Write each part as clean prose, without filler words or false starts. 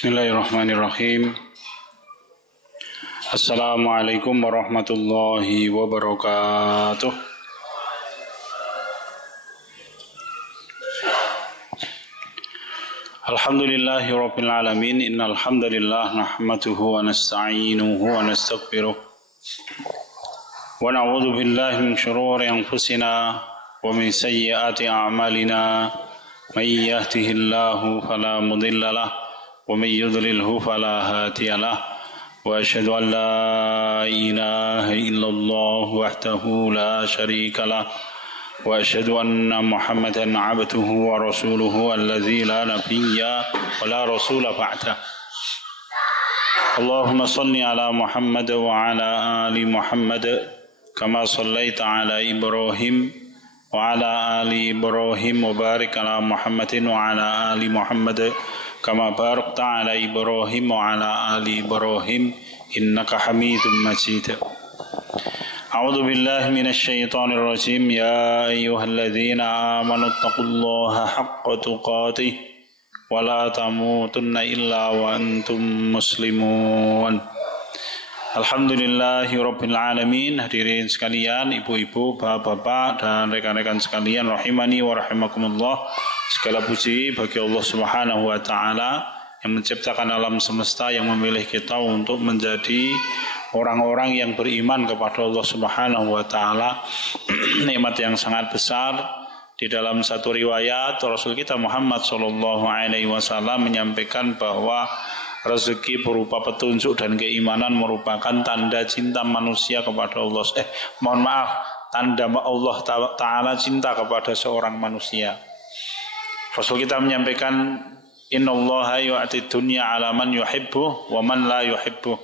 Bismillahirrahmanirrahim. Assalamualaikum warahmatullahi wabarakatuh. Alhamdulillahi rabbil alamin. Innal hamdalillah nahmaduhu wa nasta'inuhu wa nastaghfiruh. Wa na'udzu billahi min shururi anfusina wa min sayyiati a'malina. May yahdihillahu fala mudilla lahu ومن يضلله فلا هادي له وأشهد أن لا إله إلا الله وحده لا شريك له وأشهد أن محمدا عبده ورسوله الذي لا نبي ولا رسول بعده اللهم صل على محمد وعلى آل محمد كما صليت على إبراهيم وعلى آل إبراهيم وبارك على محمد وعلى آل محمد كما باركت على إبراهيم وعلى آل إبراهيم إنك حميد مجيد أعوذ بالله من الشيطان الرجيم يا أيها الذين آمنوا اتقوا الله حق تقاته ولا تموتن إلا وأنتم مسلمون Alhamdulillahi Rabbil Alamin. Hadirin sekalian, ibu-ibu, bapak-bapak, dan rekan-rekan sekalian, rahimani wa rahimakumullah. Segala puji bagi Allah Subhanahu wa Ta'ala yang menciptakan alam semesta, yang memilih kita untuk menjadi orang-orang yang beriman kepada Allah Subhanahu wa Ta'ala. Nikmat yang sangat besar. Di dalam satu riwayat, Rasul kita Muhammad SAW menyampaikan bahwa rezeki berupa petunjuk dan keimanan merupakan tanda cinta manusia kepada Allah. Tanda Allah Ta'ala cinta kepada seorang manusia. Rasul kita menyampaikan, innallaha yu'ti dunya ala man yuhibbu wa man la yuhibbu.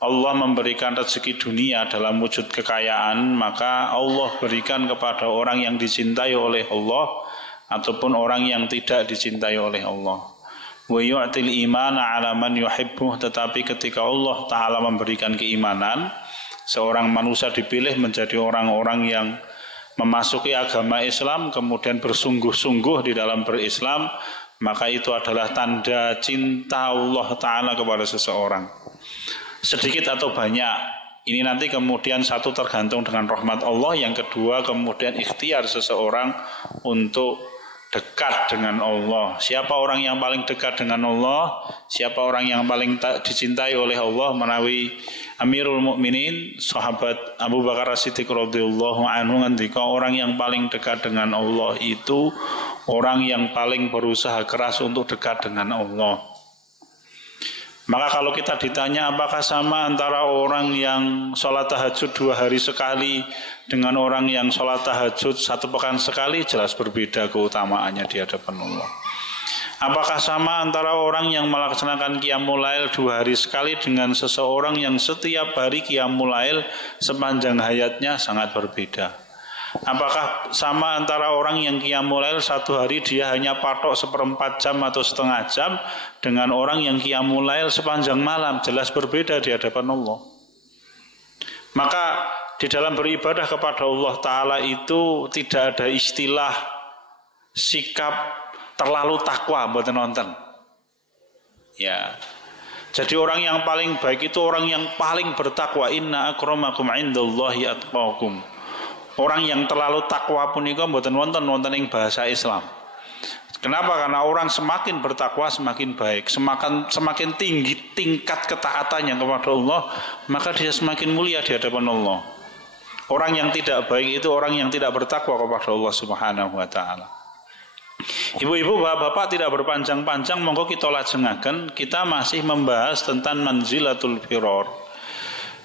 Allah memberikan rezeki dunia dalam wujud kekayaan, maka Allah berikan kepada orang yang dicintai oleh Allah ataupun orang yang tidak dicintai oleh Allah. Wa yu'til imana ala man yuhibbu. Tetapi ketika Allah Ta'ala memberikan keimanan, seorang manusia dipilih menjadi orang-orang yang memasuki agama Islam, kemudian bersungguh-sungguh di dalam berislam, maka itu adalah tanda cinta Allah Ta'ala kepada seseorang. Sedikit atau banyak, ini nanti kemudian satu tergantung dengan rahmat Allah, yang kedua kemudian ikhtiar seseorang untuk dekat dengan Allah. Siapa orang yang paling dekat dengan Allah, siapa orang yang paling dicintai oleh Allah, menawi Amirul Mukminin sahabat Abu Bakar As-Siddiq radhiyallahu anhu ngendika, orang yang paling dekat dengan Allah itu orang yang paling berusaha keras untuk dekat dengan Allah. Maka kalau kita ditanya apakah sama antara orang yang sholat tahajud 2 hari sekali dengan orang yang sholat tahajud 1 pekan sekali, jelas berbeda keutamaannya di hadapan Allah. Apakah sama antara orang yang melaksanakan qiyamul lail 2 hari sekali dengan seseorang yang setiap hari qiyamul lail sepanjang hayatnya? Sangat berbeda. Apakah sama antara orang yang qiyamul lail 1 hari dia hanya patok 1/4 jam atau setengah jam dengan orang yang qiyamul lail sepanjang malam? Jelas berbeda di hadapan Allah. Maka di dalam beribadah kepada Allah Ta'ala itu tidak ada istilah sikap terlalu takwa buat nonton. Ya. Jadi orang yang paling baik itu orang yang paling bertakwa. Inna akramakum indallahi atqakum. Orang yang terlalu takwa pun itu mboten wonten ing bahasa Islam. Kenapa? Karena orang semakin bertakwa semakin baik, semakin tinggi tingkat ketaatannya kepada Allah, maka dia semakin mulia di hadapan Allah. Orang yang tidak baik itu orang yang tidak bertakwa kepada Allah Subhanahu wa Ta'ala. Ibu-ibu, bapak-bapak, tidak berpanjang-panjang, monggo kita lajengaken. Kita masih membahas tentang manzilatul firor.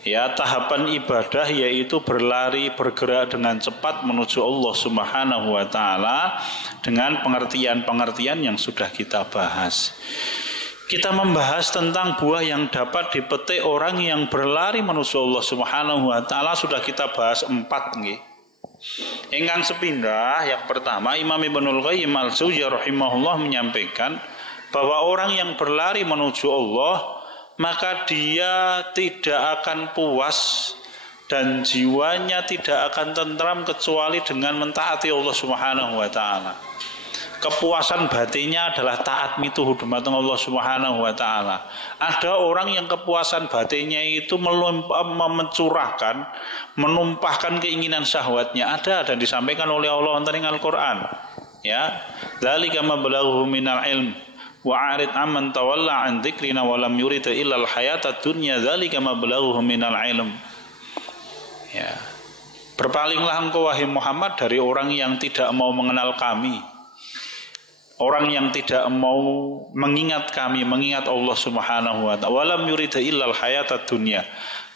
Ya, tahapan ibadah yaitu berlari, bergerak dengan cepat menuju Allah Subhanahu wa Ta'ala dengan pengertian-pengertian yang sudah kita bahas. Kita membahas tentang buah yang dapat dipetik orang yang berlari menuju Allah Subhanahu wa Ta'ala. Sudah kita bahas 4 nggih. Ingkang sepindah, yang pertama, Imam Ibnul Qayyim Al-Jauziyah rahimahullah menyampaikan bahwa orang yang berlari menuju Allah, maka dia tidak akan puas dan jiwanya tidak akan tentram kecuali dengan mentaati Allah Subhanahu wa Ta'ala. kepuasan batinnya adalah taat mituhu dumateng Allah Subhanahu wa taala. Ada orang yang kepuasan batinnya itu mencurahkan, menumpahkan keinginan syahwatnya. Ada dan disampaikan oleh Allah wonten ing Al-Qur'an. Ya, dzalika mablaghuhu minal ilm wa 'arid amman tawalla 'an dzikrina wa lam yurid illa al-hayatad dunya dzalika mablaghuhu minal ilm. Ya. Berpalinglah engkau wahai Muhammad dari orang yang tidak mau mengenal kami. Orang yang tidak mau mengingat kami, mengingat Allah Subhanahu wa ta'ala. Walam yurida illal hayatad dunya.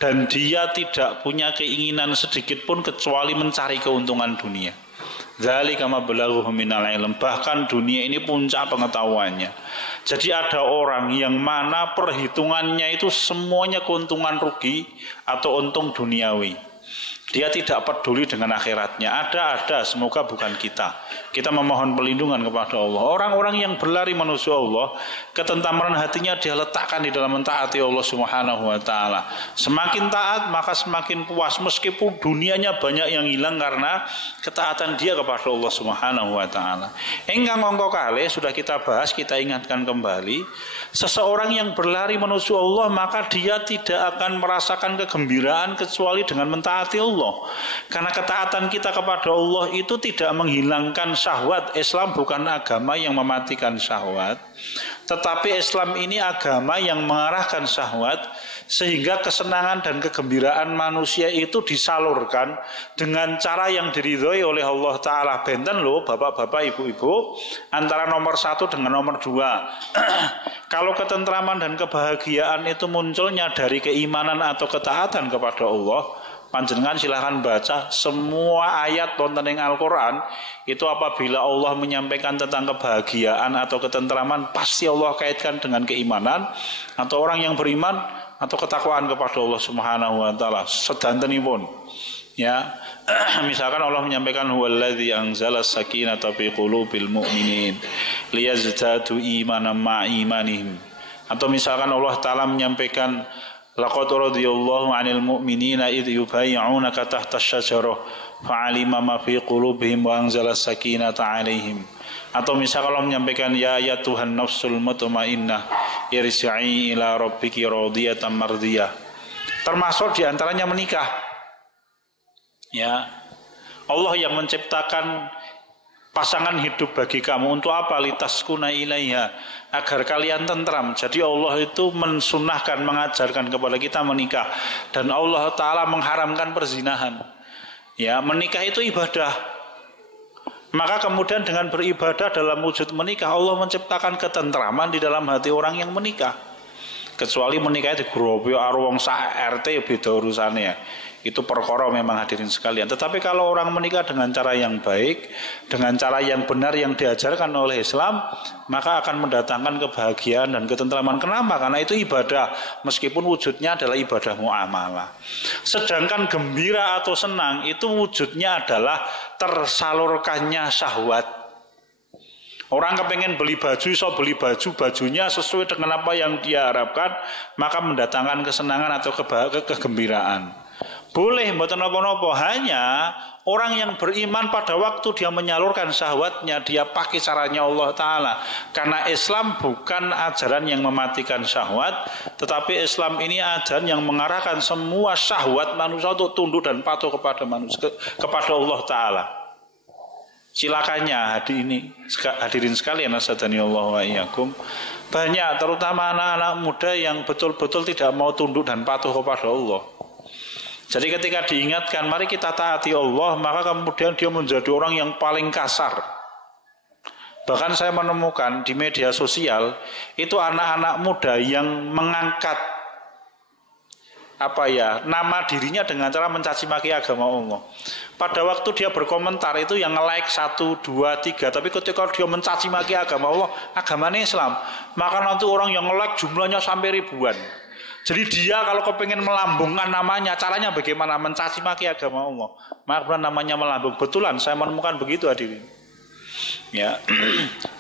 Dan dia tidak punya keinginan sedikit pun kecuali mencari keuntungan dunia. Dzalika mablaghuhum minal ilm. Bahkan dunia ini puncak pengetahuannya. Jadi ada orang yang mana perhitungannya itu semuanya keuntungan rugi atau untung duniawi. Dia tidak peduli dengan akhiratnya. Ada, semoga bukan kita. Kita memohon perlindungan kepada Allah. Orang-orang yang berlari menuju Allah, ketentaman hatinya dia letakkan di dalam mentaati Allah Subhanahu wa taala. Semakin taat maka semakin puas, meskipun dunianya banyak yang hilang karena ketaatan dia kepada Allah Subhanahu wa taala. Ingkang angka kalih sudah kita bahas, kita ingatkan kembali. Seseorang yang berlari menuju Allah maka dia tidak akan merasakan kegembiraan kecuali dengan mentaati Allah. Karena ketaatan kita kepada Allah itu tidak menghilangkan syahwat. Islam bukan agama yang mematikan syahwat, tetapi Islam ini agama yang mengarahkan syahwat sehingga kesenangan dan kegembiraan manusia itu disalurkan dengan cara yang diridhoi oleh Allah Ta'ala. Benten loh bapak-bapak, ibu-ibu, antara nomor 1 dengan nomor 2. Kalau ketentraman dan kebahagiaan itu munculnya dari keimanan atau ketaatan kepada Allah, panjenengan silahkan baca semua ayat wonten ing Al-Qur'an itu apabila Allah menyampaikan tentang kebahagiaan atau ketentraman pasti Allah kaitkan dengan keimanan atau orang yang beriman atau ketakwaan kepada Allah Subhanahu wa taala sedantenipun. Ya, misalkan Allah menyampaikan huwallazi anzalas sakinata fi qulubil mu'minin liyazdadu imanan ma'a imanihim. Atau misalkan Allah taala menyampaikan laqad radiyallahu 'anil mu'minina idh yubayyi'unaka tahta asy-syajarah fa'alima ma fi qulubihim wa anzala sakinata 'alaihim. Atau misalkan Allah menyampaikan ya Tuhan nafsul mutmainnah irji'i ila rabbiki radiyatan mardiyah. Termasuk diantaranya menikah. Ya, Allah yang menciptakan pasangan hidup bagi kamu untuk apa? Litaskuna ilaiha, agar kalian tentram. Jadi Allah itu mensunahkan, mengajarkan kepada kita menikah, dan Allah Ta'ala mengharamkan perzinahan. Ya, menikah itu ibadah. Maka kemudian dengan beribadah dalam wujud menikah, Allah menciptakan ketentraman di dalam hati orang yang menikah. Kecuali menikah di grobo arwong sak RT beda urusannya ya. Itu perkara memang hadirin sekalian. Tetapi kalau orang menikah dengan cara yang baik, dengan cara yang benar yang diajarkan oleh Islam, maka akan mendatangkan kebahagiaan dan ketentraman. Kenapa? Karena itu ibadah, meskipun wujudnya adalah ibadah muamalah. Sedangkan gembira atau senang itu wujudnya adalah tersalurkannya syahwat. Orang kepengen beli baju, so beli bajunya sesuai dengan apa yang dia harapkan, maka mendatangkan kesenangan atau kegembiraan. Boleh, mboten napa-napa, hanya orang yang beriman pada waktu dia menyalurkan syahwatnya, dia pakai caranya Allah Ta'ala. Karena Islam bukan ajaran yang mematikan syahwat, tetapi Islam ini ajaran yang mengarahkan semua syahwat manusia untuk tunduk dan patuh kepada manusia, kepada Allah Ta'ala. Silakannya hadirin sekalian, asadani Allah wa iyyakum, banyak terutama anak-anak muda yang betul-betul tidak mau tunduk dan patuh kepada Allah. Jadi ketika diingatkan mari kita taati Allah, maka kemudian dia menjadi orang yang paling kasar. Bahkan saya menemukan di media sosial itu anak-anak muda yang mengangkat nama dirinya dengan cara mencaci maki agama Allah. Pada waktu dia berkomentar itu yang nge-like 1, 2, 3, tapi ketika dia mencaci maki agama Allah, agamanya Islam, maka nanti orang yang nge-like jumlahnya sampai ribuan. Jadi dia kalau kepengen melambungkan namanya, caranya bagaimana? Mencaci maki agama Allah, maka namanya melambung. Betulan saya menemukan begitu hadirin. Ya,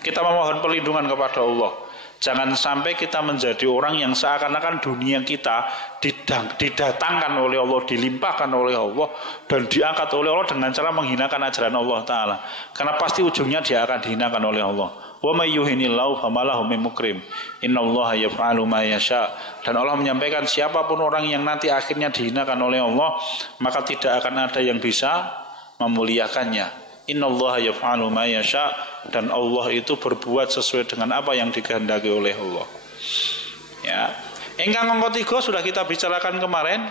kita memohon perlindungan kepada Allah. Jangan sampai kita menjadi orang yang seakan-akan dunia kita didatangkan oleh Allah, dilimpahkan oleh Allah, dan diangkat oleh Allah dengan cara menghinakan ajaran Allah Ta'ala. Karena pasti ujungnya dia akan dihinakan oleh Allah. Wa may yuhinillahu fama lahu min mukrim. Innallaha yaf'alu ma yasha. Dan Allah menyampaikan siapapun orang yang nanti akhirnya dihinakan oleh Allah, maka tidak akan ada yang bisa memuliakannya. Innallaha yaf'alu ma yasha. Dan Allah itu berbuat sesuai dengan apa yang dikehendaki oleh Allah. Ya. Ingkang nomor 3 sudah kita bicarakan kemarin,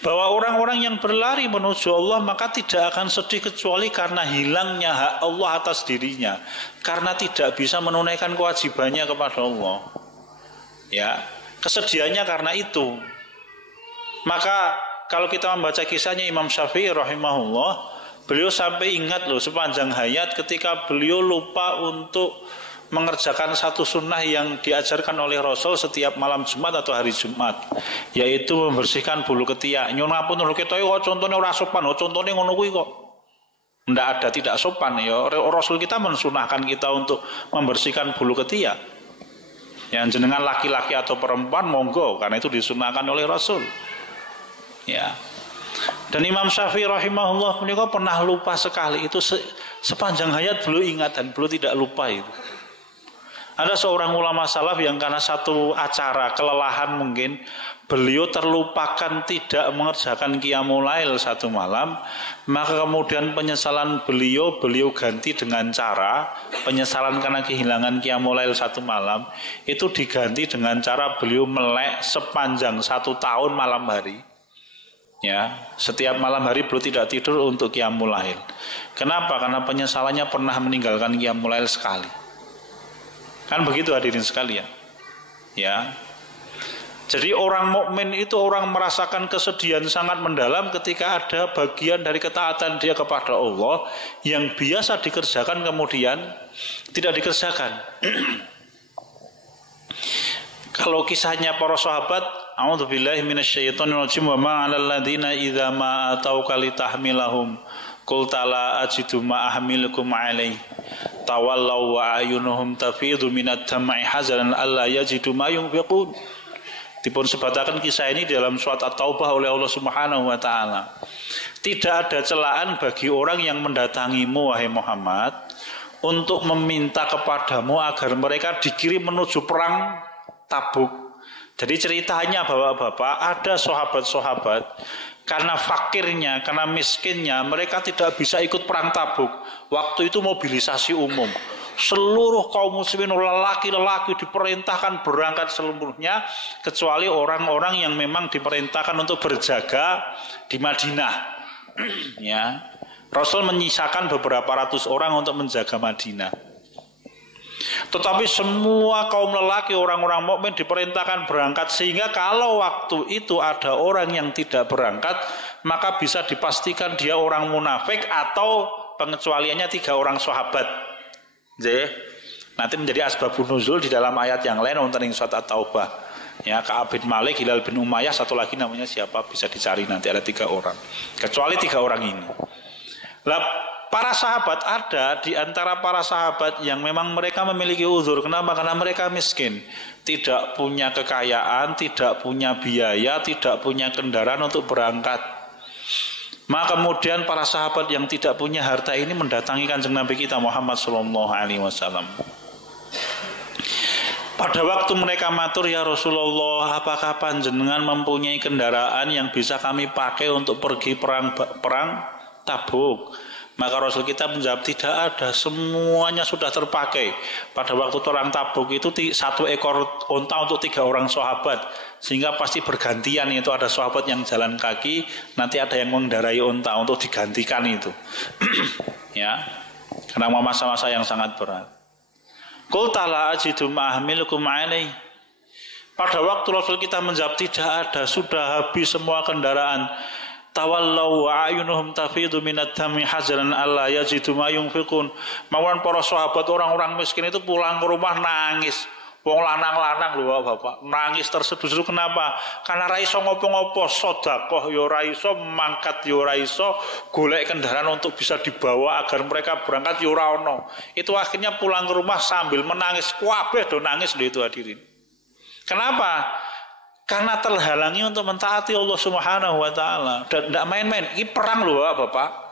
bahwa orang-orang yang berlari menuju Allah maka tidak akan sedih kecuali karena hilangnya hak Allah atas dirinya, karena tidak bisa menunaikan kewajibannya kepada Allah. Ya, kesedihannya karena itu. Maka kalau kita membaca kisahnya Imam Syafi'i rahimahullah, beliau sampai ingat loh sepanjang hayat ketika beliau lupa untuk mengerjakan satu sunnah yang diajarkan oleh Rasul setiap malam Jumat atau hari Jumat, yaitu membersihkan bulu ketiak. Nyun ngapun lho kita kok contohnya ora sopan, contohnya ngono kuwi kok. Ndak ada, tidak sopan ya. Rasul kita mensunahkan kita untuk membersihkan bulu ketiak. Yang jenengan laki-laki atau perempuan monggo, karena itu disunahkan oleh Rasul. Ya. Dan Imam Syafi'i rahimahullah beliau pernah lupa sekali itu, sepanjang hayat beliau ingat dan beliau tidak lupa itu. Ada seorang ulama salaf yang karena satu acara kelelahan mungkin beliau terlupakan tidak mengerjakan qiyamul lail satu malam, maka kemudian penyesalan beliau ganti dengan cara penyesalan karena kehilangan qiyamul lail satu malam itu diganti dengan cara beliau melek sepanjang 1 tahun malam hari. Ya, setiap malam hari beliau tidak tidur untuk qiyamul lail. Kenapa? Karena penyesalannya pernah meninggalkan qiyamul lail sekali. Kan begitu hadirin sekalian. Ya. Jadi orang mukmin itu orang merasakan kesedihan sangat mendalam ketika ada bagian dari ketaatan dia kepada Allah yang biasa dikerjakan kemudian tidak dikerjakan. Kalau kisahnya para sahabat, a'udzubillahi minasyaitonirrajim, wa ma 'alal ladzina idza ma atauka litahmilahum qulta la ajidu ma ahmilukum 'alaihi tawallaw wa ayunuhum tafidu minad dam'i hazanan alla yajidu ma yunfiqun. Dipun sebataken kisah ini dalam surat At-Taubah oleh Allah Subhanahu wa taala. Tidak ada celaan bagi orang yang mendatangimu wahai Muhammad untuk meminta kepadamu agar mereka dikirim menuju perang Tabuk. Jadi ceritanya bapak-bapak, ada sahabat-sahabat karena fakirnya, karena miskinnya, mereka tidak bisa ikut perang Tabuk. Waktu itu mobilisasi umum. Seluruh kaum muslimin, lelaki-lelaki diperintahkan berangkat seluruhnya, kecuali orang-orang yang memang diperintahkan untuk berjaga di Madinah. Ya, Rasul menyisakan beberapa ratus orang untuk menjaga Madinah. Tetapi semua kaum lelaki, orang-orang mukmin diperintahkan berangkat, sehingga kalau waktu itu ada orang yang tidak berangkat, maka bisa dipastikan dia orang munafik atau pengecualiannya 3 orang sahabat. Jadi, nanti menjadi asbabun nuzul di dalam ayat yang lain wonten ing surat At-Taubah. Ya, Ka'ab bin Malik, Hilal bin Umayyah, satu lagi namanya siapa bisa dicari nanti, ada 3 orang. Kecuali 3 orang ini. Lah, para sahabat ada di antara para sahabat yang memang mereka memiliki uzur. Kenapa? Karena mereka miskin, tidak punya kekayaan, tidak punya biaya, tidak punya kendaraan untuk berangkat. Maka kemudian para sahabat yang tidak punya harta ini mendatangi Kanjeng Nabi kita Muhammad SAW. Pada waktu mereka matur, ya Rasulullah, apakah panjenengan mempunyai kendaraan yang bisa kami pakai untuk pergi perang Tabuk? Maka Rasul kita menjawab, tidak ada, semuanya sudah terpakai. Pada waktu perang Tabuk itu 1 ekor unta untuk 3 orang sahabat, sehingga pasti bergantian, itu ada sahabat yang jalan kaki, nanti ada yang mengendarai unta untuk digantikan itu. Ya, karena masa-masa yang sangat berat. Qul ta'ala ajidu ma'ahmilukum alaihi. Pada waktu Rasul kita menjawab, tidak ada, sudah habis semua kendaraan. Tawallaw wa ayunuhum tafidu minad dami hazanan alla yajidu ma yunfiqun. Mawon para sahabat orang-orang miskin itu pulang ke rumah nangis. Wong lanang-lanang lho Bapak, nangis terseduh-seduh kenapa? Karena ra iso ngopo-ngopo, sedekah ya ora iso, mangkat ya ora iso, golek kendaraan untuk bisa dibawa agar mereka berangkat ya ora ono. Itu akhirnya pulang ke rumah sambil menangis, kabeh do nangis lho itu hadirin. Kenapa? Karena terhalangi untuk mentaati Allah Subhanahu wa taala. Dan tidak main-main, ini perang lho Bapak.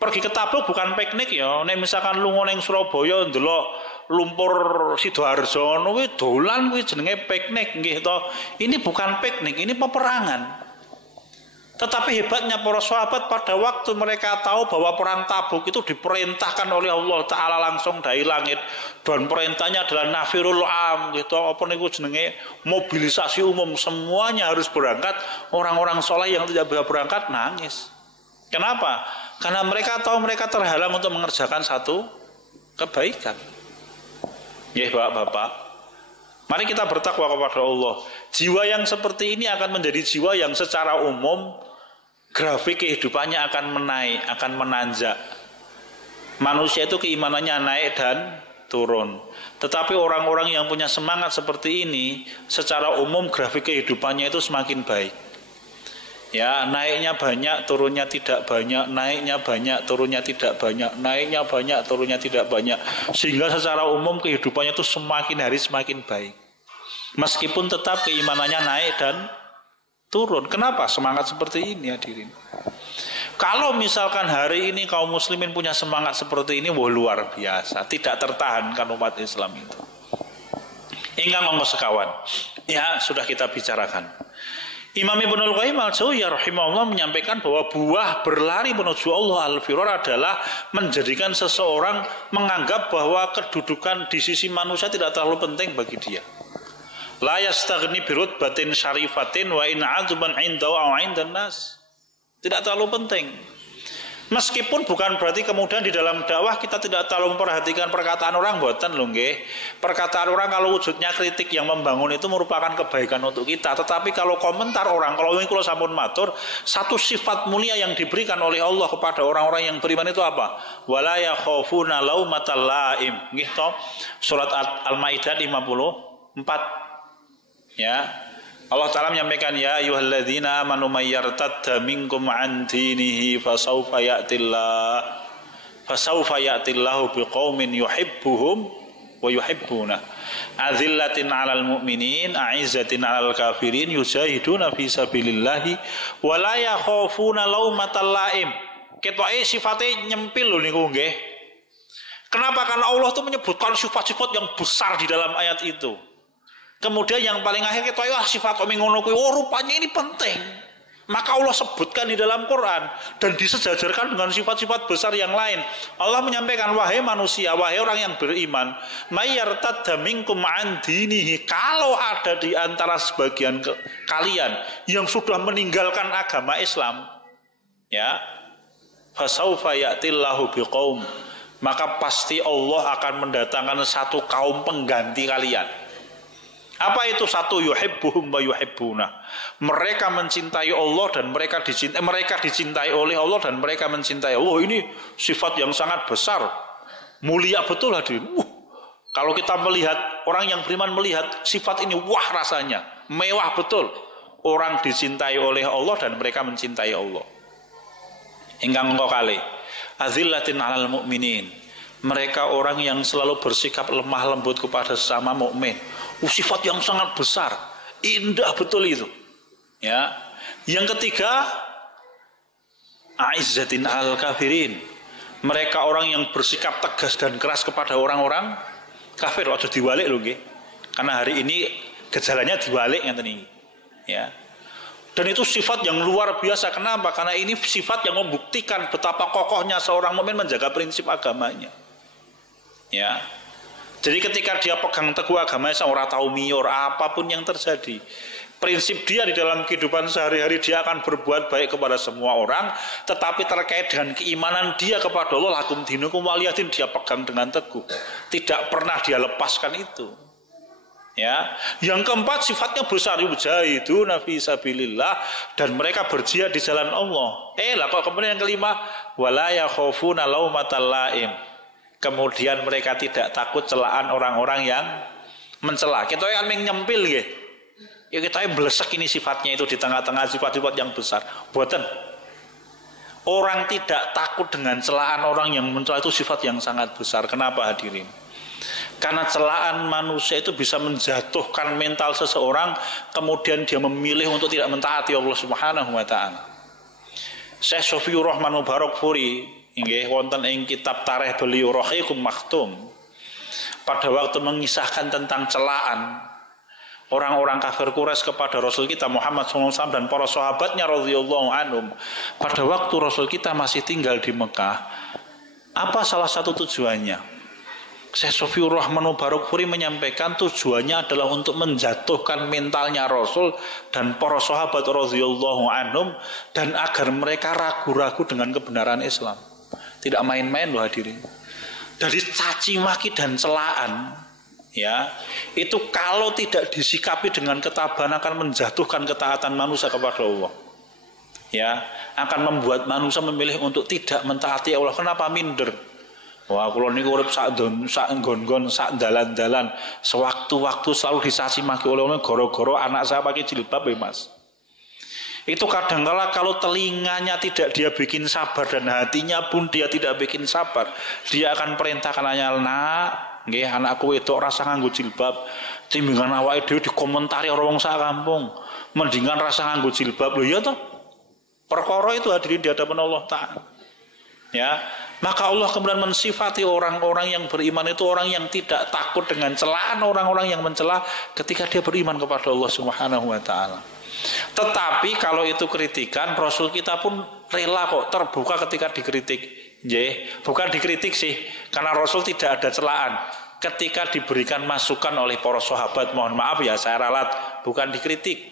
Pergi ke Tabuk bukan piknik ya. Nek misalkan lu ning Surabaya ndelok lumpur Sidoarjo kuwi dolan kuwi jenenge piknik nggih to. Ini bukan piknik, ini peperangan. Tetapi hebatnya para sahabat pada waktu mereka tahu bahwa perang Tabuk itu diperintahkan oleh Allah taala langsung dari langit dan perintahnya adalah nafirul am gitu apa niku jenenge mobilisasi umum, semuanya harus berangkat. Orang-orang soleh yang tidak bisa berangkat nangis. Kenapa? Karena mereka tahu mereka terhalang untuk mengerjakan satu kebaikan. Ya Bapak-bapak, mari kita bertakwa kepada Allah. Jiwa yang seperti ini akan menjadi jiwa yang secara umum grafik kehidupannya akan menaik, akan menanjak. Manusia itu keimanannya naik dan turun. Tetapi orang-orang yang punya semangat seperti ini, secara umum grafik kehidupannya itu semakin baik. Ya, naiknya banyak, turunnya tidak banyak, naiknya banyak, turunnya tidak banyak, naiknya banyak, turunnya tidak banyak. Sehingga secara umum kehidupannya itu semakin hari semakin baik. Meskipun tetap keimanannya naik dan turun. Kenapa? Semangat seperti ini hadirin. Kalau misalkan hari ini kaum muslimin punya semangat seperti ini, wah luar biasa. Tidak tertahankan umat Islam itu. Ingkang monggo sekawan. Ya, sudah kita bicarakan. Imam Ibnul Qayyim al-Jauziyah rahimahullah menyampaikan bahwa buah berlari menuju Allah al-firar adalah menjadikan seseorang menganggap bahwa kedudukan di sisi manusia tidak terlalu penting bagi dia. La yastaghni birutbatin syarifatin wa in 'aduban 'indahu aw 'indan nas. Tidak terlalu penting. Meskipun bukan berarti kemudian di dalam dakwah kita tidak terlalu memperhatikan perkataan orang, mboten lho nggih. Perkataan orang kalau wujudnya kritik yang membangun itu merupakan kebaikan untuk kita. Tetapi kalau komentar orang, kalau ini kula sampun matur, satu sifat mulia yang diberikan oleh Allah kepada orang-orang yang beriman itu apa? Wala yakhafuna laumatal laim. Nggih to? Surat Al-Maidah 54. Ya. Allah Ta'ala menyampaikan ya ayyuhalladzina amanu may yartadda minkum an dinihi fasawfa ya'tillahu biqaumin yuhibbuhum wa yuhibbuna azillatin 'alal mu'minin a'izzatin 'alal kafirin yujahiduna fi sabilillahi wa la yakhafuna laumatal laim. Ketoke sifate nyempil lho niku nggih. Kenapa? Karena Allah itu menyebutkan sifat-sifat yang besar di dalam ayat itu. Kemudian yang paling akhir kita sifat ngono kuwi, oh rupanya ini penting. Maka Allah sebutkan di dalam Quran dan disejajarkan dengan sifat-sifat besar yang lain. Allah menyampaikan, wahai manusia, wahai orang yang beriman, mayyartadda minkum an dinihi, kalau ada di antara sebagian kalian yang sudah meninggalkan agama Islam, ya, fasaufa ya'tillahu biqaum, maka pasti Allah akan mendatangkan satu kaum pengganti kalian. Apa itu? Satu, yuhibbuhum wa yuhibbuna. Mereka mencintai Allah dan mereka dicintai oleh Allah dan mereka mencintai Allah. Ini sifat yang sangat besar, mulia betul hadirin. Kalau kita melihat, orang yang beriman melihat sifat ini, wah rasanya mewah betul. Orang dicintai oleh Allah dan mereka mencintai Allah. Ingkang engko kalih, azillatin 'alal mu'minin. Mereka orang yang selalu bersikap lemah lembut kepada sesama mukmin. Sifat yang sangat besar, indah betul itu. Ya. Yang ketiga, a'izzatin 'alal kafirin. Mereka orang yang bersikap tegas dan keras kepada orang-orang kafir. Aja diwalik lho nggih. Karena hari ini gejalanya diwalik ngeten iki. Ya. Dan itu sifat yang luar biasa. Kenapa? Karena ini sifat yang membuktikan betapa kokohnya seorang mukmin menjaga prinsip agamanya. Ya. Jadi ketika dia pegang teguh agamanya, ora tahu miur apapun yang terjadi. Prinsip dia di dalam kehidupan sehari-hari, dia akan berbuat baik kepada semua orang, tetapi terkait dengan keimanan dia kepada Allah, lakum dinukum waliyadin, dia pegang dengan teguh. Tidak pernah dia lepaskan itu. Ya. Yang keempat, sifatnya besar, yujahiduna fi sabilillah, dan mereka berjihad di jalan Allah. Lah kok kemudian yang kelima, wala yakhafuna laumatal laim. Kemudian mereka tidak takut celaan orang-orang yang mencela. Kita kan nyempil nggih. Ya kita blesek ini sifatnya itu di tengah-tengah sifat-sifat yang besar. Boten. Orang tidak takut dengan celaan orang yang mencela itu sifat yang sangat besar. Kenapa hadirin? Karena celaan manusia itu bisa menjatuhkan mental seseorang, kemudian dia memilih untuk tidak mentaati Allah Subhanahu wa taala. Syekh Sofiur Rahman Mubarakfuri inggih wonten ing kitab Tarikh beliau Rahiqum Maktum pada waktu mengisahkan tentang celaan orang-orang kafir Quraisy kepada Rasul kita Muhammad SAW dan para sahabatnya radhiyallahu anhum pada waktu Rasul kita masih tinggal di Mekah. Apa salah satu tujuannya? Syekh Sofiur Rahman Mubarakfuri menyampaikan tujuannya adalah untuk menjatuhkan mentalnya Rasul dan para sahabat radhiyallahu anhum dan agar mereka ragu-ragu dengan kebenaran Islam. Tidak main-main loh hadirin. Dari caci maki dan celaan, ya, itu kalau tidak disikapi dengan ketabahan akan menjatuhkan ketaatan manusia kepada Allah. Ya, akan membuat manusia memilih untuk tidak mentaati Allah. Kenapa minder? Wah, kula niku urip sak nggon-nggon, sak dalan-dalan, sewaktu-waktu selalu dicaci maki oleh Allah gara-gara anak saya pakai jilbab, ya Mas. Itu kadangkala kalau telinganya tidak dia bikin sabar dan hatinya pun dia tidak bikin sabar, dia akan perintahkan anaknya, nak, nggih anakku wedok rasa nganggo jilbab, timbingan awake dhewe dikomentari orang wong sak kampung, mendingan rasa nganggo jilbab. Lho ya toh. Perkara itu hadirin di hadapan Allah Ta'ala. Ya, maka Allah kemudian mensifati orang-orang yang beriman itu orang yang tidak takut dengan celaan orang-orang yang mencela ketika dia beriman kepada Allah Subhanahu wa taala. Tetapi kalau itu kritikan, Rasul kita pun rela kok terbuka ketika dikritik. Bukan dikritik sih, karena Rasul tidak ada celaan. Ketika diberikan masukan oleh para sahabat, mohon maaf ya saya ralat, bukan dikritik,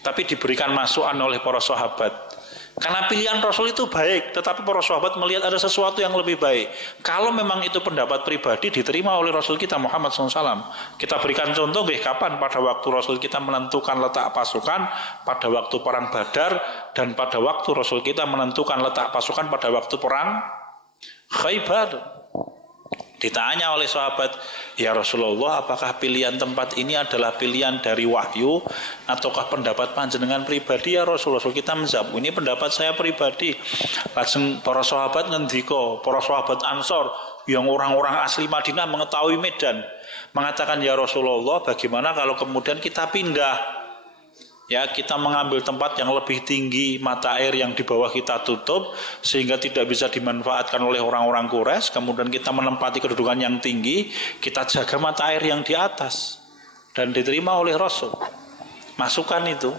tapi diberikan masukan oleh para sahabat. Karena pilihan Rasul itu baik, tetapi para sahabat melihat ada sesuatu yang lebih baik. Kalau memang itu pendapat pribadi diterima oleh Rasul kita Muhammad SAW. Kita berikan contoh, kapan pada waktu Rasul kita menentukan letak pasukan pada waktu perang Badar, dan pada waktu Rasul kita menentukan letak pasukan pada waktu perang Khaybar. Ditanya oleh sahabat, ya Rasulullah, apakah pilihan tempat ini adalah pilihan dari wahyu ataukah pendapat panjenengan pribadi? Ya Rasulullah, kita menjawab, ini pendapat saya pribadi. Langsung para sahabat ngendika, para sahabat Ansor yang orang-orang asli Madinah mengetahui medan, mengatakan, ya Rasulullah, bagaimana kalau kemudian kita pindah? Ya, kita mengambil tempat yang lebih tinggi, mata air yang di bawah kita tutup sehingga tidak bisa dimanfaatkan oleh orang-orang Quraisy. Kemudian kita menempati kedudukan yang tinggi, kita jaga mata air yang di atas, dan diterima oleh Rasul masukan itu.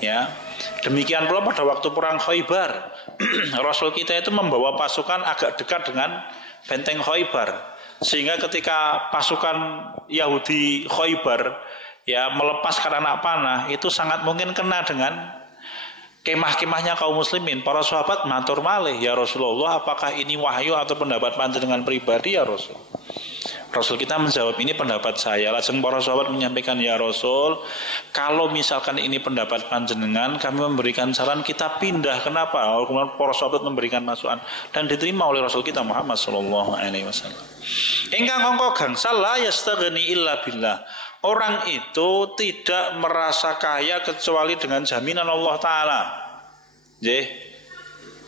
Ya, demikian pula pada waktu perang Khaybar, Rasul kita itu membawa pasukan agak dekat dengan benteng Khaybar, sehingga ketika pasukan Yahudi Khaybar ya melepaskan anak panah, itu sangat mungkin kena dengan kemah-kemahnya kaum muslimin. Para sahabat matur malih, ya Rasulullah, apakah ini wahyu atau pendapat panjenengan pribadi ya Rasul? Rasul kita menjawab, ini pendapat saya. Langsung para sahabat menyampaikan, ya Rasul, kalau misalkan ini pendapat panjenengan, kami memberikan saran kita pindah. Kenapa? Kemudian para sahabat memberikan masukan dan diterima oleh Rasul kita Muhammad SAW. Ingkang angka gangsal la yastaghni illa billah. Orang itu tidak merasa kaya kecuali dengan jaminan Allah Ta'ala.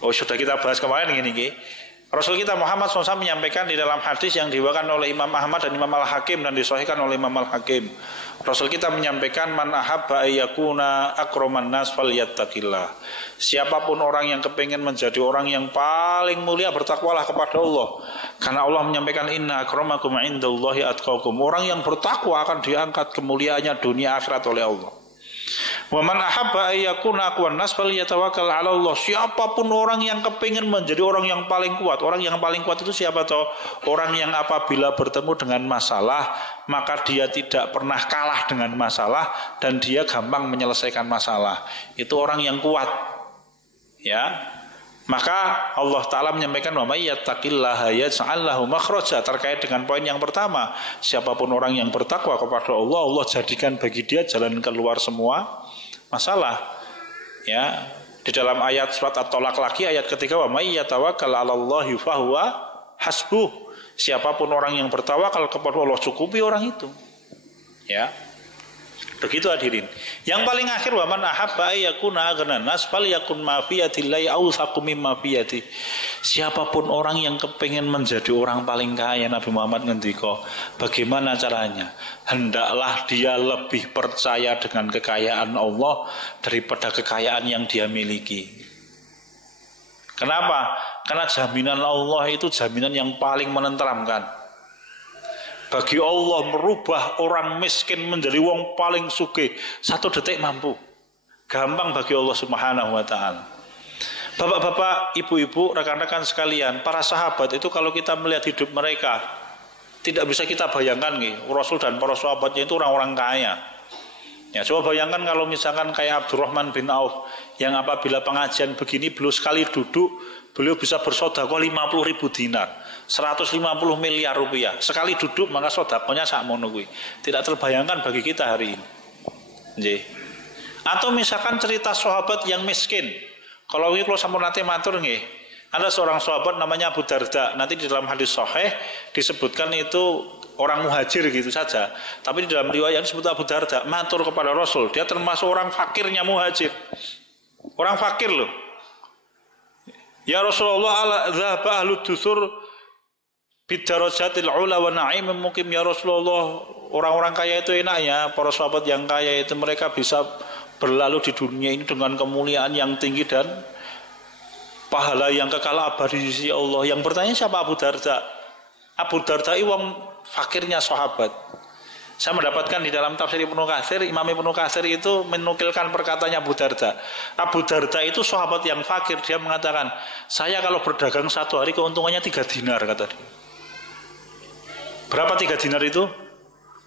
Sudah kita bahas kemarin gini. Rasul kita Muhammad SAW menyampaikan di dalam hadis yang diriwayatkan oleh Imam Ahmad dan Imam Al-Hakim dan disahihkan oleh Imam Al-Hakim. Rasul kita menyampaikan, man ahabba ayyakuna akraman nas falyattaqillah. Siapapun orang yang kepingin menjadi orang yang paling mulia, bertakwalah kepada Allah. Karena Allah menyampaikan, inna akramakum indallahi atqakum. Orang yang bertakwa akan diangkat kemuliaannya dunia akhirat oleh Allah. Wa man ahabba ayyakuna aqwan nas falyatawakkal 'ala Allah. Siapapun orang yang kepingin menjadi orang yang paling kuat. Orang yang paling kuat itu siapa toh? Orang yang apabila bertemu dengan masalah, maka dia tidak pernah kalah dengan masalah dan dia gampang menyelesaikan masalah. Itu orang yang kuat. Ya. Maka Allah Ta'ala menyampaikan, wa may yattaqillaha yaj'al lahu makhraja. Terkait dengan poin yang pertama, siapapun orang yang bertakwa kepada Allah, Allah jadikan bagi dia jalan keluar semua masalah. Ya, di dalam ayat surat At-Tolak lagi ayat ketiga, wa may yatawakkal 'alallahi fahuwa hasbuh. Siapapun orang yang bertawakal kepada Allah, cukupi orang itu. Ya. Begitu hadirin. Yang paling akhir wa man ahabba ayyakuna aghnan nas falyakun ma fi yadillahi awsaqu mimma fi yadi. Siapapun orang yang kepingin menjadi orang paling kaya, Nabi Muhammad ngendika, bagaimana caranya? Hendaklah dia lebih percaya dengan kekayaan Allah daripada kekayaan yang dia miliki. Kenapa? Karena jaminan Allah itu jaminan yang paling menenteramkan. Bagi Allah merubah orang miskin menjadi wong paling sugih 1 detik mampu. Gampang bagi Allah Subhanahu wa taala. Bapak-bapak, ibu-ibu, rekan-rekan sekalian, para sahabat itu kalau kita melihat hidup mereka tidak bisa kita bayangkan nih, Rasul dan para sahabatnya itu orang-orang kaya. Ya, coba bayangkan kalau misalkan kayak Abdurrahman bin Auf yang apabila pengajian begini beliau sekali duduk beliau bisa bersedekah 50.000 dinar, 150 miliar rupiah. Sekali duduk maka sedekahnya sakmono kuwi. Tidak terbayangkan bagi kita hari ini. Nggih. Atau misalkan cerita sahabat yang miskin. Kalau ini kalau sampun nate matur nggih. Ada seorang sahabat namanya Abu Darda. Nanti di dalam hadis sahih disebutkan itu orang muhajir gitu saja. Tapi di dalam riwayat disebut Abu Darda matur kepada Rasul. Dia termasuk orang fakirnya muhajir. Orang fakir loh. Ya Rasulullah, ala dhahaba ahlu dusur bidarajatil ula wa na'im mukim. Ya Rasulullah, orang-orang kaya itu enak ya. Para sahabat yang kaya itu mereka bisa berlalu di dunia ini dengan kemuliaan yang tinggi dan pahala yang kekal abadi di sisi Allah. Yang bertanya siapa Abu Darda? Abu Darda itu wong fakirnya sahabat. Saya mendapatkan di dalam tafsir Ibnu Katsir, Imam Ibnu Katsir itu menukilkan perkataannya Abu Darda. Abu Darda itu sahabat yang fakir. Dia mengatakan, saya kalau berdagang 1 hari keuntungannya 3 dinar, kata dia. Berapa 3 dinar itu?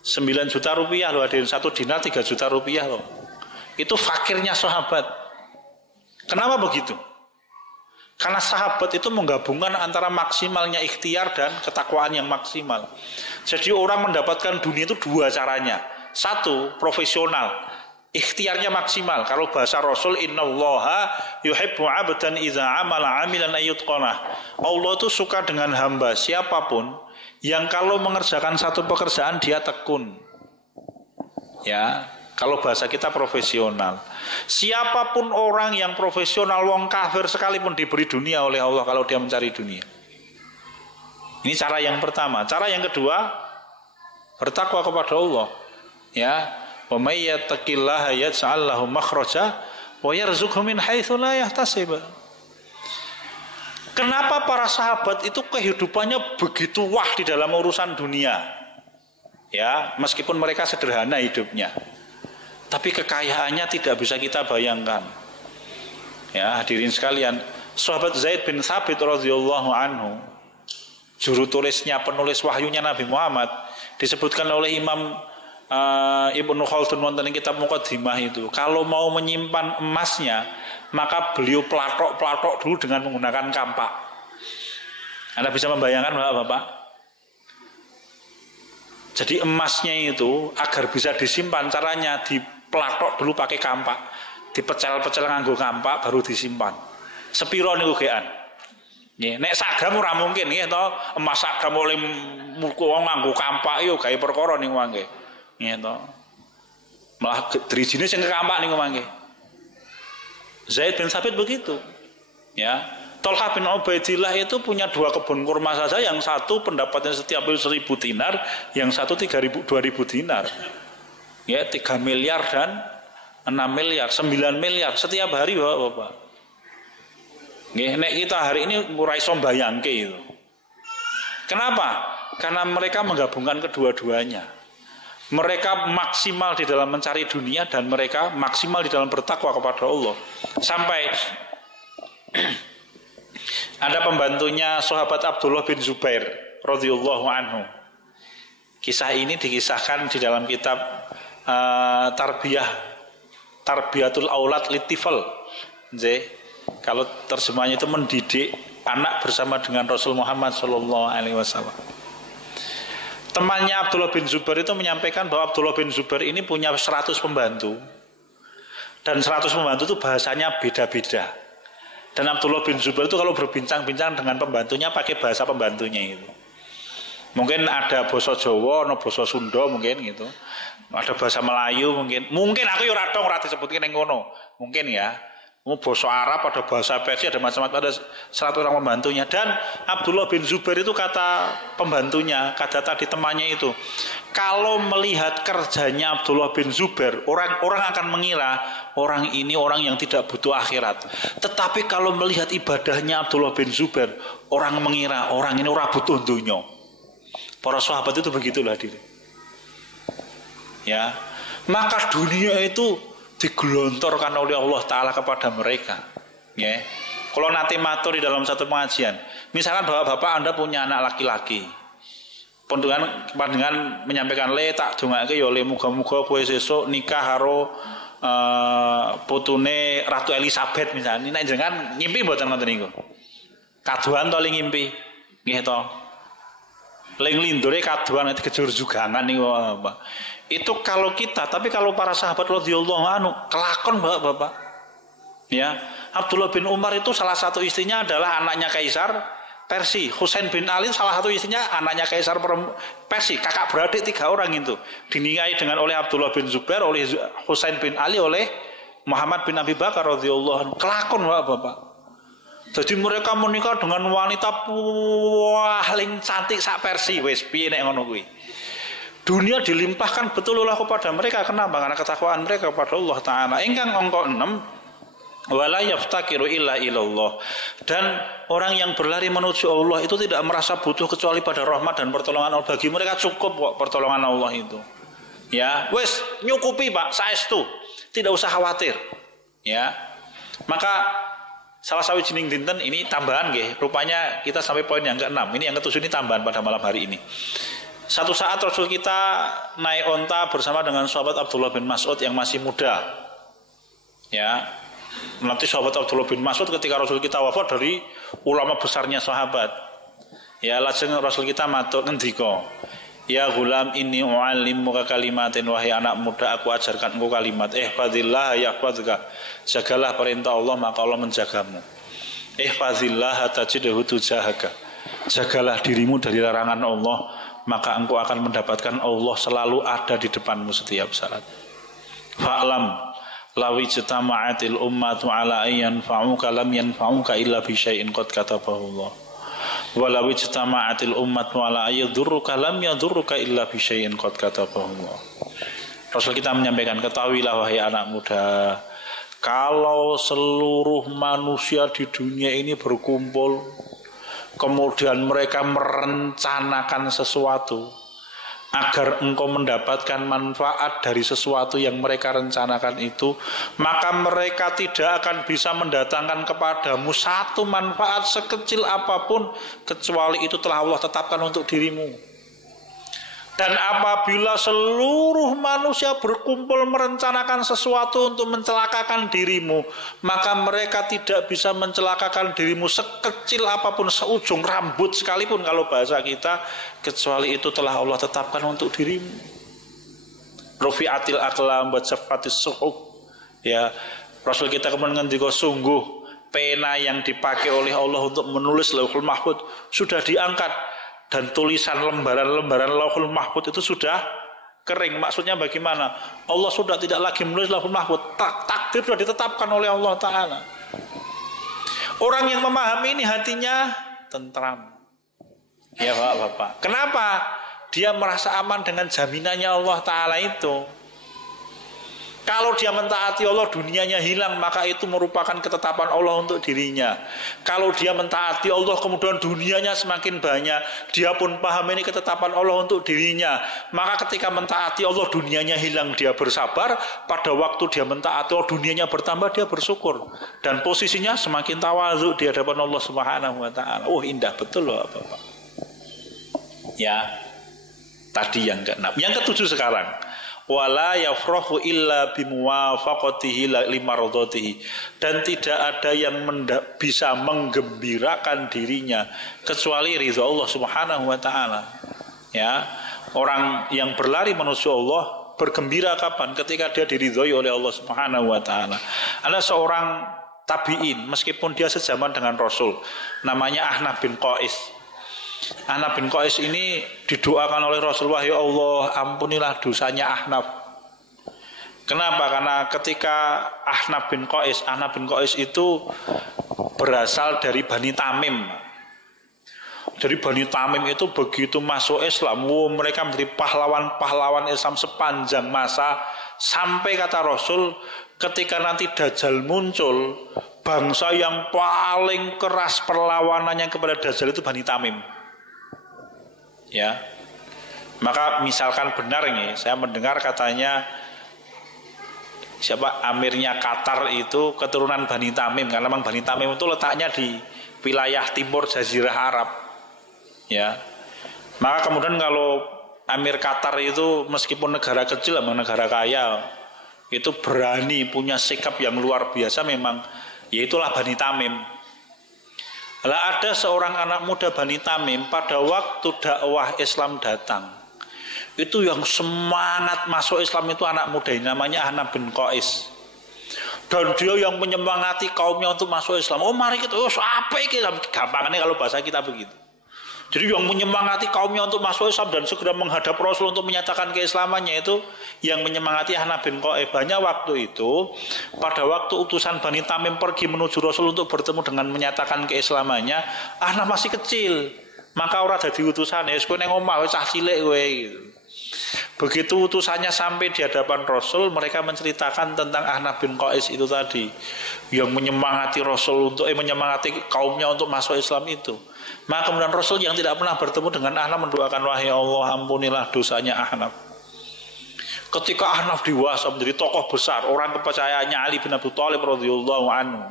9 juta rupiah loh, hadirin. 1 dinar 3 juta rupiah loh. Itu fakirnya sahabat. Kenapa begitu? Karena sahabat itu menggabungkan antara maksimalnya ikhtiar dan ketakwaan yang maksimal. Jadi orang mendapatkan dunia itu 2 caranya. 1, profesional. Ikhtiarnya maksimal. Kalau bahasa Rasul, innallaha yuhibbu 'abdan idza 'amala 'amilan ayyutqanah. Allah itu suka dengan hamba siapapun yang kalau mengerjakan satu pekerjaan dia tekun. Ya, kalau bahasa kita profesional. Siapapun orang yang profesional, wong kafir sekalipun diberi dunia oleh Allah kalau dia mencari dunia. Ini cara yang pertama. Cara yang kedua, bertakwa kepada Allah. Ya, wa may yattaqillaha yaj'al lahu makhraja wa yarzuqhu min haitsu la yahtasib. Kenapa para sahabat itu kehidupannya begitu wah di dalam urusan dunia? Ya, meskipun mereka sederhana hidupnya. Tapi kekayaannya tidak bisa kita bayangkan. Ya, hadirin sekalian, sahabat Zaid bin Thabit radhiyallahu anhu, juru tulisnya, penulis wahyunya Nabi Muhammad, disebutkan oleh Imam Ibnu Khaldun wonten ing kitab Muqaddimah itu, kalau mau menyimpan emasnya, maka beliau pelatok-pelatok dulu dengan menggunakan kampak. Anda bisa membayangkan Bapak-bapak? Jadi emasnya itu agar bisa disimpan, caranya dipelatok dulu pakai kampak, dipecel-pecel nganggo kampak baru disimpan. Sepiro niku gean. Nggih, nek sagam ora mungkin nggih to, emas sagam oleh muku wong nganggo kampak yo gawe perkara niku mangke. Nggih to. Malah drijine sing kampak niku mangke. Zaid bin Thabit begitu. Ya. Tolha bin Ubaidillah itu punya 2 kebun kurma saja, yang satu pendapatnya setiap bulan 1.000 dinar, yang satu 2.000 dinar. Ya, 3 miliar dan 6 miliar, 9 miliar setiap hari Bapak. Nggih, nek kita hari ini ora iso mbayangke itu. Kenapa? Karena mereka menggabungkan kedua-duanya. Mereka maksimal di dalam mencari dunia dan mereka maksimal di dalam bertakwa kepada Allah. Sampai ada pembantunya sahabat Abdullah bin Zubair radhiyallahu anhu. Kisah ini dikisahkan di dalam kitab Tarbiyatul Aulad Litifal. Kalau terjemahnya itu mendidik anak bersama dengan Rasul Muhammad SAW. Temannya Abdullah bin Zubair itu menyampaikan bahwa Abdullah bin Zubair ini punya 100 pembantu. Dan 100 pembantu itu bahasanya beda-beda. Dan Abdullah bin Zubair itu kalau berbincang-bincang dengan pembantunya pakai bahasa pembantunya itu. Mungkin ada bahasa Jawa, ada bahasa Sunda mungkin gitu. Ada bahasa Melayu mungkin. Mungkin aku yo ora dong ora disebutke ning kono. Mungkin ya. Mau bahasa Arab, ada bahasa Persia, ada macam-macam, ada 100 orang pembantunya. Dan Abdullah bin Zubair itu kata pembantunya, kata tadi temannya itu, kalau melihat kerjanya Abdullah bin Zubair, orang akan mengira orang ini orang yang tidak butuh akhirat. Tetapi kalau melihat ibadahnya Abdullah bin Zubair, orang mengira orang ini orang butuh dunia. Para sahabat itu begitulah diri. Ya, maka dunia itu digelontorkan oleh Allah Ta'ala kepada mereka. Ya. Kalau nanti matur di dalam satu pengajian, misalkan bapak-bapak Anda punya anak laki-laki, dengan menyampaikan tak dongake ya le muga-muga kowe sesuk nikah karo putune Ratu Elizabeth misalnya. Nek jenengan ngimpi mboten ngoten niku. Kaduan to ling ngimpi. Nggih to. Ling lindure kaduan kejur jugangan niku Pak. Itu kalau kita, tapi kalau para sahabat radhiyallahu anhu kelakon bapak-bapak. Ya, Abdullah bin Umar itu salah satu istrinya adalah anaknya Kaisar Persia. Husain bin Ali salah satu istrinya anaknya Kaisar Persia. Kakak beradik 3 orang itu. Dinikahi dengan oleh Abdullah bin Zubair, oleh Husain bin Ali, oleh Muhammad bin Abi Bakar radhiyallahu anhu. Kelakon bapak-bapak. Jadi mereka menikah dengan wanita paling cantik sak Persia. Wes piye nek ngono kuwi. Dunia dilimpahkan betul Allah kepada mereka. Kenapa? Karena ketakwaan mereka kepada Allah Ta'ala. Ingkang angka 6, wala yaftakiru illa ilallah. Dan orang yang berlari menuju Allah itu tidak merasa butuh kecuali pada rahmat dan pertolongan Allah. Bagi mereka cukup kok pertolongan Allah itu. Ya, wes nyukupi Pak, saestu. Tidak usah khawatir. Ya. Maka salah sawijining dinten ini tambahan nggih. Rupanya kita sampai poin yang ke-6. Ini yang ke-7 ini tambahan pada malam hari ini. Satu saat Rasul kita naik onta bersama dengan sahabat Abdullah bin Mas'ud yang masih muda. Ya. Nanti sahabat Abdullah bin Mas'ud ketika Rasul kita wafat dari ulama besarnya sahabat. Ya, lajeng Rasul kita matur ngendika, "Ya gulam inni u'allimuka kalimatin, wahai anak muda aku ajarkan engkau kalimat. Ihfazillah yahfazka." Jagalah perintah Allah maka Allah menjagamu. Ihfazillah tajidhu tujahaka. Jagalah dirimu dari larangan Allah, maka engkau akan mendapatkan Allah selalu ada di depanmu setiap saat. Fa'lam lawi jitama'atil ummatu ala ayyan fa'uka lam yanfa'uka illa bi syai'in qad katabahu Allah. Wa lawi jitama'atil ummatu ala ayyadurruka lam yadurruka illa bi syai'in qad katabahu Allah. Rasul kita menyampaikan, ketahuilah wahai anak muda, kalau seluruh manusia di dunia ini berkumpul kemudian mereka merencanakan sesuatu agar engkau mendapatkan manfaat dari sesuatu yang mereka rencanakan itu, maka mereka tidak akan bisa mendatangkan kepadamu satu manfaat sekecil apapun kecuali itu telah Allah tetapkan untuk dirimu. Dan apabila seluruh manusia berkumpul merencanakan sesuatu untuk mencelakakan dirimu, maka mereka tidak bisa mencelakakan dirimu sekecil apapun, seujung rambut sekalipun kalau bahasa kita, kecuali itu telah Allah tetapkan untuk dirimu. Rufi'atil aqlam wa jaffatis suhuf. Ya, Rasul kita kemudian ngendika, sungguh pena yang dipakai oleh Allah untuk menulis Lauhul Mahfuz sudah diangkat. Dan tulisan lembaran-lembaran Lauhul Mahfuz itu sudah kering. Maksudnya bagaimana? Allah sudah tidak lagi menulis Lauhul Mahfuz. Takdir sudah ditetapkan oleh Allah Ta'ala. Orang yang memahami ini hatinya tentram. Ya Bapak. Kenapa? Dia merasa aman dengan jaminannya Allah Ta'ala itu. Kalau dia mentaati Allah, dunianya hilang, maka itu merupakan ketetapan Allah untuk dirinya. Kalau dia mentaati Allah, kemudian dunianya semakin banyak, dia pun paham ini ketetapan Allah untuk dirinya. Maka ketika mentaati Allah, dunianya hilang, dia bersabar. Pada waktu dia mentaati Allah, dunianya bertambah, dia bersyukur. Dan posisinya semakin tawadhu di hadapan Allah Subhanahu wa Ta'ala. Oh, indah betul loh Bapak. Ya, tadi yang ke-6. Yang ke-7 sekarang. Wala yafrahu illa bimuwafaqatihi limaradatihi. Dan tidak ada yang bisa menggembirakan dirinya kecuali ridha Allah Subhanahu wa Ta'ala. Ya, orang yang berlari menuju Allah bergembira kapan? Ketika dia diridhoi oleh Allah Subhanahu wa Ta'ala. Ada seorang tabi'in, meskipun dia sejaman dengan Rasul, namanya Ahnaf bin Qais. Ahnaf bin Qais ini didoakan oleh Rasulullah, ya Allah ampunilah dosanya Ahnaf. Kenapa? Karena ketika Ahnaf bin Qais itu berasal dari Bani Tamim. Dari Bani Tamim itu begitu masuk Islam, mereka menjadi pahlawan-pahlawan Islam sepanjang masa, sampai kata Rasul, ketika nanti Dajjal muncul, bangsa yang paling keras perlawanannya kepada Dajjal itu Bani Tamim. Ya, maka misalkan benar ini, saya mendengar katanya siapa amirnya Qatar itu keturunan Bani Tamim, karena memang Bani Tamim itu letaknya di wilayah timur Jazirah Arab. Ya, maka kemudian kalau Amir Qatar itu meskipun negara kecil, memang negara kaya, itu berani punya sikap yang luar biasa memang, yaitulah Bani Tamim. Lah ada seorang anak muda Bani Tamim pada waktu dakwah Islam datang, itu yang semangat masuk Islam itu anak muda ini, namanya Ahnaf bin Qais. Dan dia yang menyemangati kaumnya untuk masuk Islam. Oh mari kita, apa ini? Gampangnya kalau bahasa kita begitu. Jadi yang menyemangati kaumnya untuk masuk Islam dan segera menghadap Rasul untuk menyatakan keislamannya itu yang menyemangati Ahnaf bin Qais. Banyak waktu itu, pada waktu utusan Bani Tamim pergi menuju Rasul untuk bertemu dengan menyatakan keislamannya, Ahnaf masih kecil. Maka ora dadi utusan, wis kowe ning omah wis cah cilik kowe gitu. Begitu utusannya sampai di hadapan Rasul, mereka menceritakan tentang Ahnaf bin Qais itu tadi, yang menyemangati Rasul untuk menyemangati kaumnya untuk masuk Islam itu. Maka kemudian Rasul yang tidak pernah bertemu dengan Ahnaf mendoakan, wahai Allah ampunilah dosanya Ahnaf. Ketika Ahnaf dewasa menjadi tokoh besar, orang kepercayaannya Ali bin Abi Thalib radhiyallahu anhu,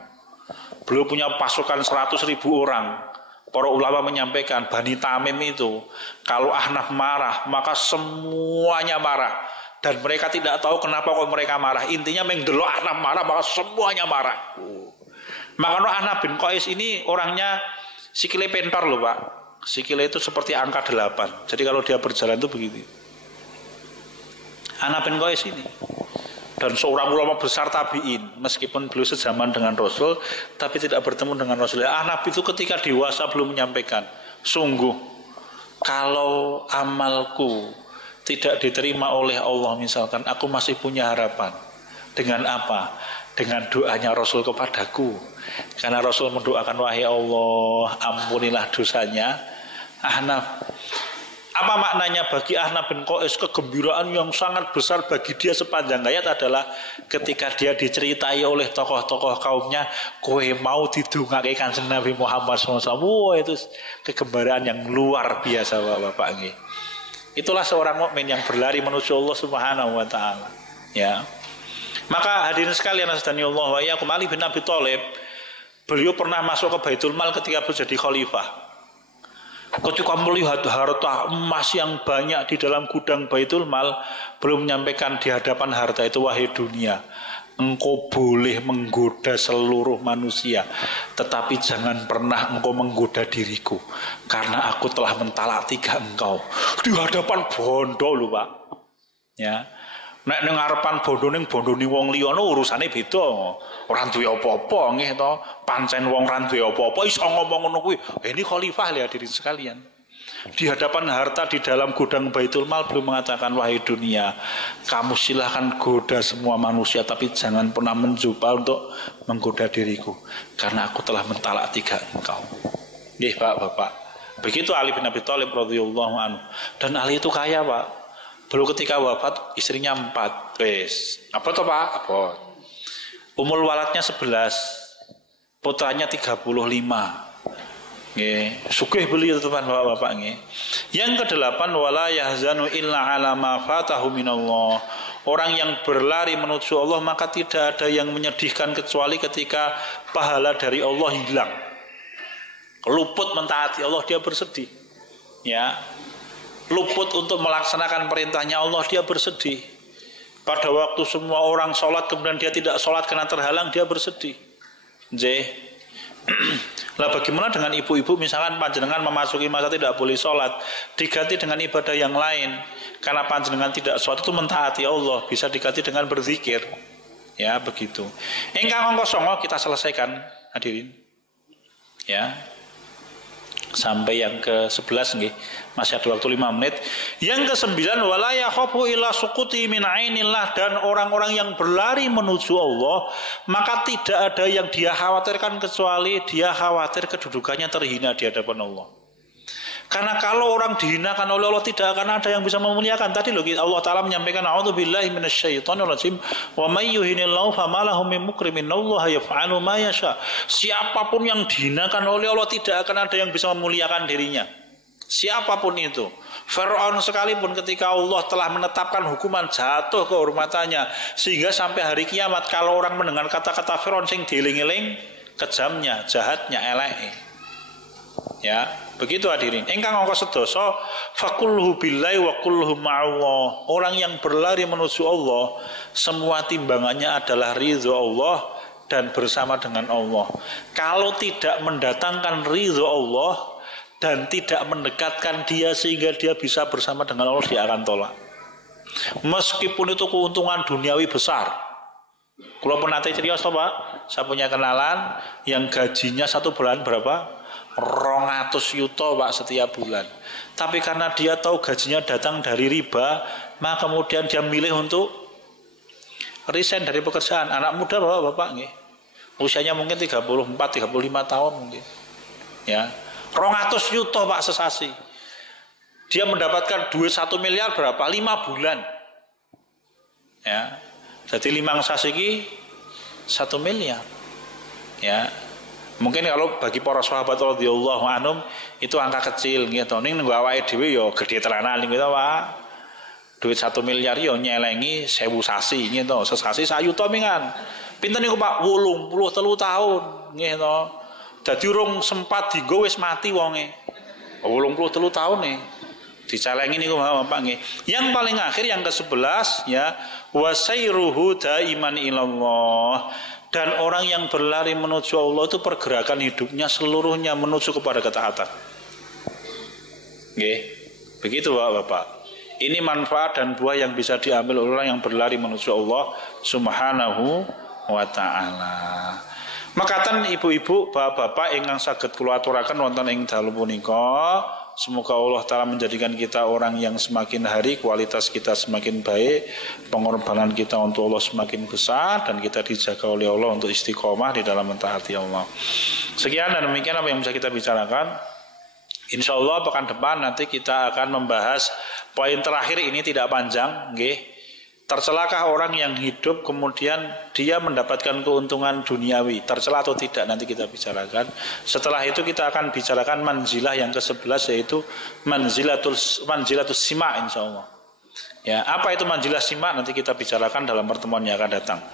beliau punya pasukan 100.000 orang. Para ulama menyampaikan Bani Tamim itu kalau Ahnaf marah maka semuanya marah, dan mereka tidak tahu kenapa kok mereka marah. Intinya mengdelok Ahnaf marah maka semuanya marah. Maka Ahnaf bin Qais ini orangnya sikile pentor loh Pak. Sikile itu seperti angka 8. Jadi kalau dia berjalan itu begitu. Ahnaf bin Qais ini, dan seorang ulama besar tabi'in, meskipun beliau sezaman dengan Rasul tapi tidak bertemu dengan Rasul. Ahnaf itu ketika dewasa belum menyampaikan, sungguh kalau amalku tidak diterima oleh Allah misalkan, aku masih punya harapan. Dengan apa? Dengan doanya Rasul kepadaku. Karena Rasul mendoakan, wahai Allah ampunilah dosanya Ahnaf. Apa maknanya bagi Ahnaf bin Qais? Kegembiraan yang sangat besar bagi dia sepanjang hayat adalah ketika dia diceritai oleh tokoh-tokoh kaumnya, kowe mau didongake Kanjeng Nabi Muhammad SAW. Wah, itu kegembiraan yang luar biasa Bapak-bapak. Itulah seorang mukmin yang berlari menuju Allah Subhanahu wa taala. Ya. Maka hadirin sekalian Allah wa iyyakum, Ali bin Abi Thalib, beliau pernah masuk ke Baitul Mal ketika beliau jadi khalifah. Ketika melihat harta emas yang banyak di dalam gudang Baitul Mal, belum menyampaikan di hadapan harta itu, wahai dunia, engkau boleh menggoda seluruh manusia, tetapi jangan pernah engkau menggoda diriku, karena aku telah mentalak 3 engkau. Di hadapan bondo lho Pak. Ya. Nek ning ngarepan bondo ning wong liya urusane beda. Ora duwe apa-apa nggih to. Pancen wong ora duwe apa-apa iso ngomong ngono kuwi. Ini khalifah ya hadirin sekalian. Di hadapan harta di dalam gudang Baitul Mal belum mengatakan, wahai dunia, kamu silahkan goda semua manusia tapi jangan pernah mencoba untuk menggoda diriku, karena aku telah mentalak 3 engkau. Nggih Bapak-bapak. Begitu Ali bin Abi Thalib radhiyallahu anhu. Dan Ali itu kaya Pak. Dulu ketika wafat istrinya 4. Wes, apa toh Pak? Apa? Umul waladnya 11, putranya 35. Nggih, sugih beliau teman Bapak-bapak nggih. Yang ke-8, wala yahzanu illa ala ma fatahu minallah. Orang yang berlari menuju Allah maka tidak ada yang menyedihkan kecuali ketika pahala dari Allah hilang. Luput mentaati Allah dia bersedih. Ya. Luput untuk melaksanakan perintahnya Allah dia bersedih. Pada waktu semua orang sholat kemudian dia tidak sholat karena terhalang, dia bersedih. Lah bagaimana dengan ibu-ibu, misalkan panjenengan memasuki masa tidak boleh sholat, diganti dengan ibadah yang lain, karena panjenengan tidak sholat itu mentaati Allah, bisa diganti dengan berzikir. Ya begitu. Ingkang angka 9 kita selesaikan hadirin. Ya. Sampai yang ke-11 nggih. Masih ada waktu 5 menit. Yang ke-9 wala yakhafu illa suquti min ainillah, dan orang-orang yang berlari menuju Allah maka tidak ada yang dia khawatirkan kecuali dia khawatir kedudukannya terhina di hadapan Allah. Karena kalau orang dihinakan oleh Allah tidak akan ada yang bisa memuliakan. Tadi loh Allah Ta'ala menyampaikan a'udzubillahi minasyaitonirrajim wa may yuhinillahu fama lahu min mukrimin Allah yaf'alu ma yasha. Siapapun yang dihinakan oleh Allah tidak akan ada yang bisa memuliakan dirinya. Siapapun itu. Fir'aun sekalipun ketika Allah telah menetapkan hukuman jatuh kehormatannya, sehingga sampai hari kiamat kalau orang mendengar kata-kata Fir'aun sing dieling-eling kejamnya, jahatnya, eleke. Ya, begitu hadirin. Engkang angka sedoso fakulhu billahi wa kulluhu ma'allah. Orang yang berlari menuju Allah, semua timbangannya adalah ridho Allah dan bersama dengan Allah. Kalau tidak mendatangkan ridho Allah dan tidak mendekatkan dia sehingga dia bisa bersama dengan Allah, dia akan tolak. Meskipun itu keuntungan duniawi besar. Kalau pernah cerita Pak, saya punya kenalan yang gajinya 1 bulan berapa? 200 yuto Pak setiap bulan. Tapi karena dia tahu gajinya datang dari riba, maka kemudian dia milih untuk resign dari pekerjaan. Anak muda Bapak nggih. Usianya mungkin 34, 35 tahun mungkin. Ya. 200 yuto Pak sesasi. Dia mendapatkan duit 1 miliar berapa? 5 bulan. Ya. Jadi 5 sasi iki 1 miliar. Ya. Mungkin kalau bagi para sahabat radhiyallahu anhum itu angka kecil gitu. Ning nggo awake dhewe ya gedhe tenanan gitu Pak. Duit 1 miliar ya nyelengi 1000 sasi gitu. Sesasi 1 yuta pingan. Pinten niku Pak? 83 tahun nggih to. Dadi urung sempat dienggo wis mati wonge. 83 tahun nih. Dicalengi niku Bapak nggih. Yang paling akhir yang ke-11 ya wasairuhu daiman ilallah. Dan orang yang berlari menuju Allah itu pergerakan hidupnya seluruhnya menuju kepada ketaatan. Nggih. Begitu Bapak. Ini manfaat dan buah yang bisa diambil oleh orang yang berlari menuju Allah Subhanahu wa taala. Makatan ibu-ibu, bapak-bapak ingkang saged kula aturaken wonten ing dalu punika, semoga Allah Ta'ala menjadikan kita orang yang semakin hari kualitas kita semakin baik, pengorbanan kita untuk Allah semakin besar, dan kita dijaga oleh Allah untuk istiqomah di dalam mentaati Allah. Sekian dan demikian apa yang bisa kita bicarakan. Insya Allah pekan depan nanti kita akan membahas poin terakhir ini, tidak panjang, nggih. Tercelakah orang yang hidup kemudian dia mendapatkan keuntungan duniawi, tercela atau tidak, nanti kita bicarakan. Setelah itu kita akan bicarakan manzilah yang ke-11, yaitu manzilatus sima insyaallah. Ya, apa itu manzilah sima nanti kita bicarakan dalam pertemuan yang akan datang.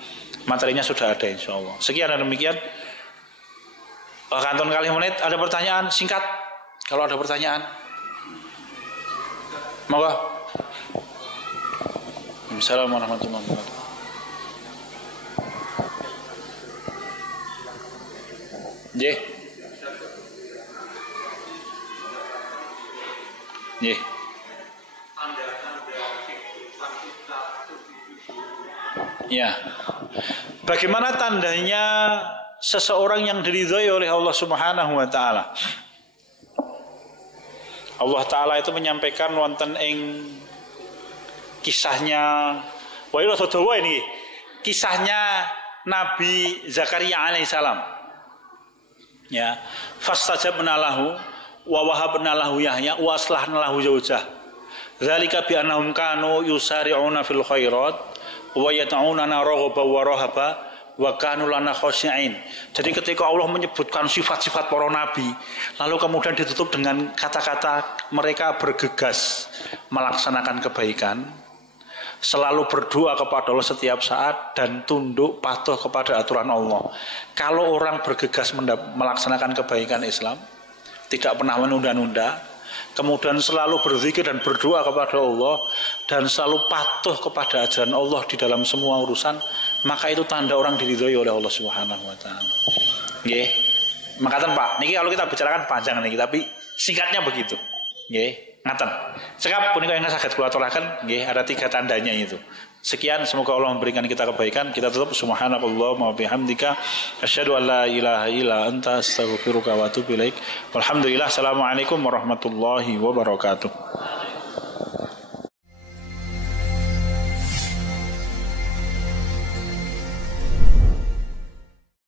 Materinya sudah ada insyaallah. Sekian dan demikian. Kantun kali menit, ada pertanyaan singkat? Kalau ada pertanyaan. Monggo. Assalamualaikum warahmatullahi wabarakatuh. Nggih. Nggih. Ya. Bagaimana tandanya seseorang yang diridhoi oleh Allah Subhanahu wa taala? Allah Ta'ala itu menyampaikan wonten ing kisahnya, ini kisahnya Nabi Zakaria alaihissalam. Ya, fastajabna lahu wa wahabna lahu Yahya wa aslahna lahu zaujah. Dzalika bi annahum kanu yusari'una fil khairat wa yata'unana raghaban wa rahaba wa kanu lana khashi'in. Jadi ketika Allah menyebutkan sifat-sifat para nabi, lalu kemudian ditutup dengan kata-kata mereka bergegas melaksanakan kebaikan, selalu berdoa kepada Allah setiap saat, dan tunduk patuh kepada aturan Allah. Kalau orang bergegas melaksanakan kebaikan Islam, tidak pernah menunda-nunda, kemudian selalu berzikir dan berdoa kepada Allah, dan selalu patuh kepada ajaran Allah di dalam semua urusan, maka itu tanda orang diridhoi oleh Allah Subhanahu wa taala. Nggih. Makatan Pak, niki kalau kita bicarakan panjang nih, tapi singkatnya begitu. Nggih. Ngaten. Cekap punika yang saged kula aturaken nggih ada 3 tandanya itu. Sekian, semoga Allah memberikan kita kebaikan. Kita tutup subhanakallahumma wa bihamdika asyhadu an la ilaha illa anta astaghfiruka wa atubu ilaik. Walhamdulillah. Assalamualaikum warahmatullahi wabarakatuh.